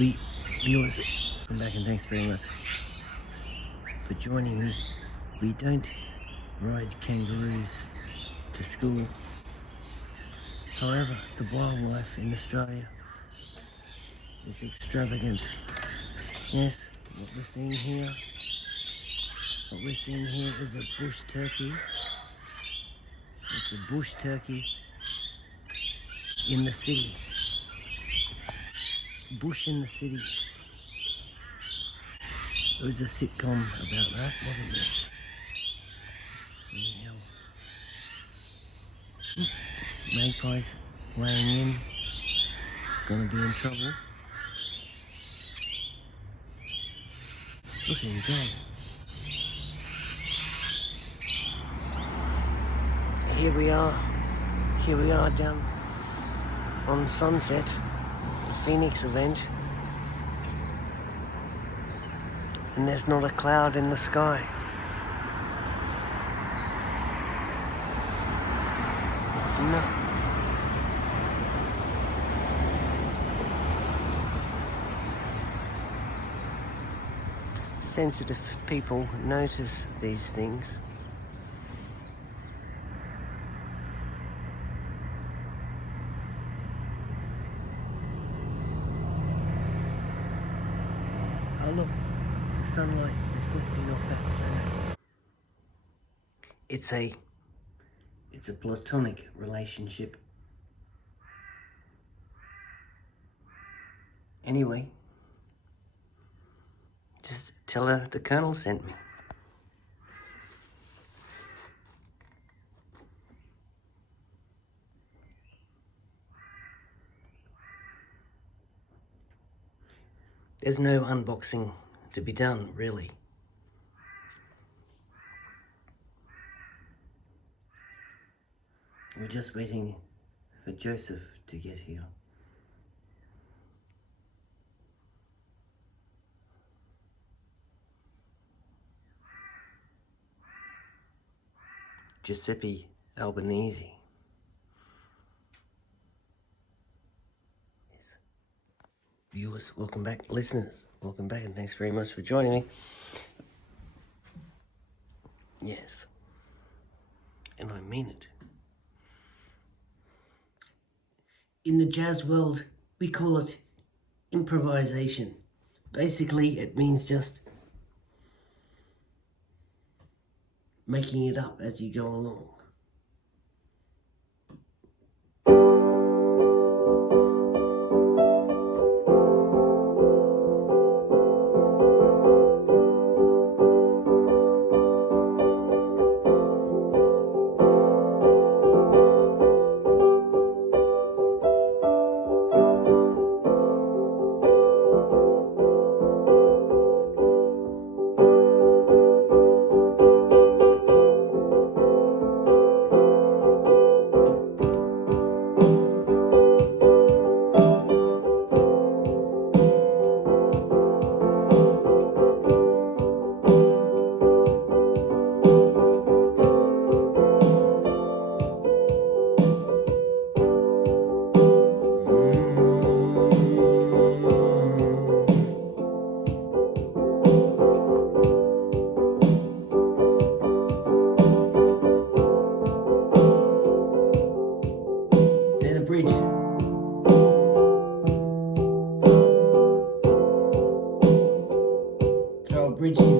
Viewers, welcome back and thanks very much for joining me. We don't ride kangaroos to school. However, the wildlife in Australia is extravagant. Yes, what we're seeing here is a bush turkey. It's a bush turkey in the city. Bush in the city. There was a sitcom about that, wasn't there? Yeah. Magpies laying in. Gonna be in trouble. Look at him go. Here we are down on Sunset, the Phoenix event, and there's not a cloud in the sky. No. Sensitive people notice these things. Oh look, the sunlight reflecting off that planet. It's a platonic relationship. Anyway, just tell her the Colonel sent me. There's no unboxing to be done, really. We're just waiting for Joseph to get here. Giuseppe Albanese. Yes. Viewers, welcome back. Listeners, welcome back, and thanks very much for joining me. Yes. And I mean it. In the jazz world, we call it improvisation. Basically, it means just making it up as you go along. Bridge. Throw a bridge in.